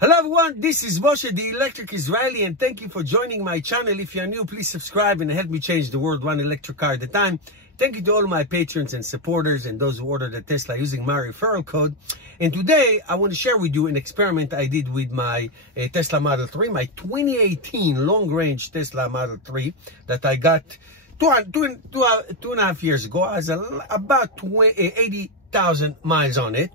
Hello everyone, this is Moshe, the Electric Israeli, and thank you for joining my channel. If you're new, please subscribe and help me change the world one electric car at a time. Thank you to all my patrons and supporters and those who ordered a Tesla using my referral code. And today, I want to share with you an experiment I did with my Tesla Model 3, my 2018 long-range Tesla Model 3 that I got two and a half years ago. I has about 80,000 miles on it.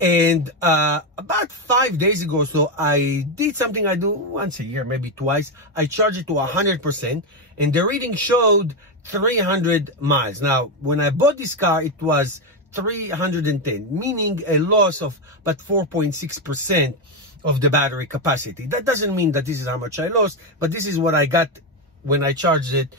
And about 5 days ago, so I did something I do once a year, maybe twice. I charged it to 100%, and the reading showed 300 miles. Now, when I bought this car, it was 310, meaning a loss of about 4.6% of the battery capacity. That doesn't mean that this is how much I lost, but this is what I got when I charged it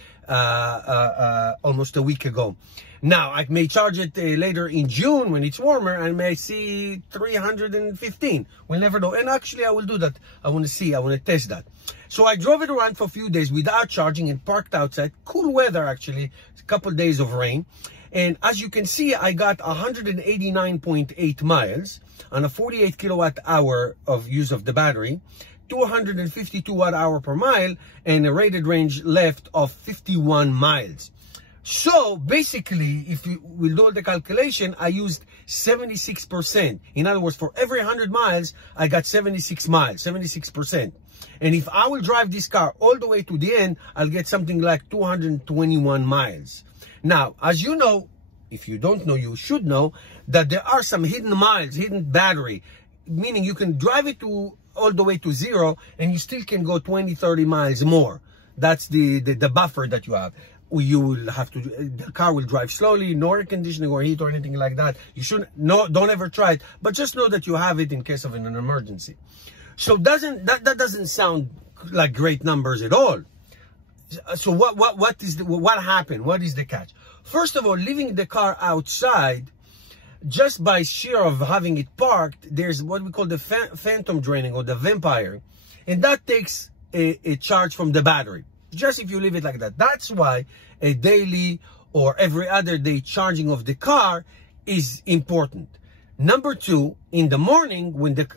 almost a week ago. Now, I may charge it later in June when it's warmer and may see 315. We'll never know. And actually, I will do that. I want to test that. So I drove it around for a few days without charging and parked outside. Cool weather, actually. A couple of days of rain. And as you can see, I got 189.8 miles on a 48 kilowatt hour of use of the battery, 252 watt hour per mile, and a rated range left of 51 miles. So basically, if we do the calculation, I used 76%. In other words, for every 100 miles, I got 76 miles, 76%. And if I will drive this car all the way to the end, I'll get something like 221 miles. Now, as you know, if you don't know, you should know that there are some hidden miles, hidden battery, meaning you can drive it all the way to zero and you still can go 20, 30 miles more. That's the buffer that you have. You will have to, the car will drive slowly, no air conditioning or heat or anything like that. You shouldn't, don't ever try it, but just know that you have it in case of an emergency. So that doesn't sound like great numbers at all. So what happened? What is the catch? First of all, leaving the car outside, just by sheer of having it parked, there's what we call the phantom draining or the vampire, and that takes a charge from the battery. Just if you leave it like that. That's why a daily or every other day charging of the car is important. Number two, in the morning, when there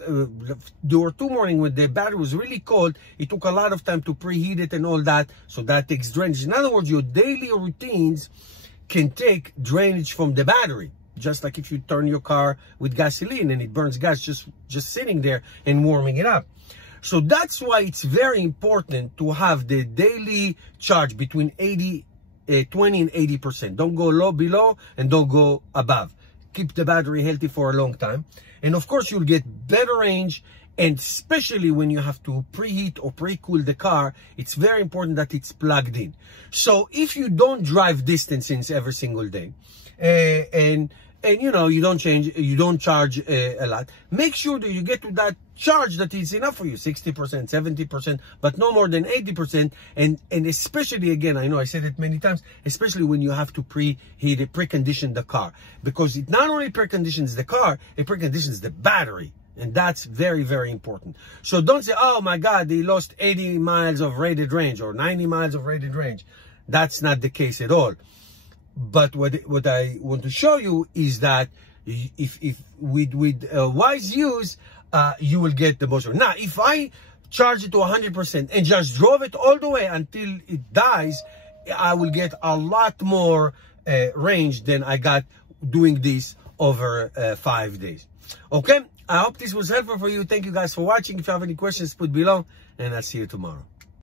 were 2 mornings when the battery was really cold, it took a lot of time to preheat it and all that, so that takes drainage. In other words, your daily routines can take drainage from the battery. Just like if you turn your car with gasoline and it burns gas just sitting there and warming it up. So that's why it's very important to have the daily charge between 20 and 80%. Don't go below and don't go above. Keep the battery healthy for a long time. And of course, you'll get better range. And especially when you have to preheat or pre-cool the car, it's very important that it's plugged in. So if you don't drive distances every single day, and you know, you don't charge a lot, make sure that you get to that charge that is enough for you, 60%, 70%, but no more than 80%. And especially, again, I know I said it many times, especially when you have to precondition the car, because it not only preconditions the car, it preconditions the battery. And that's very, very important. So don't say, oh my God, they lost 80 miles of rated range or 90 miles of rated range. That's not the case at all. But what I want to show you is that if with wise use, you will get the most. Now, if I charge it to 100% and just drove it all the way until it dies, I will get a lot more range than I got doing this over 5 days. Okay, I hope this was helpful for you. Thank you guys for watching. If you have any questions, put below, and I'll see you tomorrow.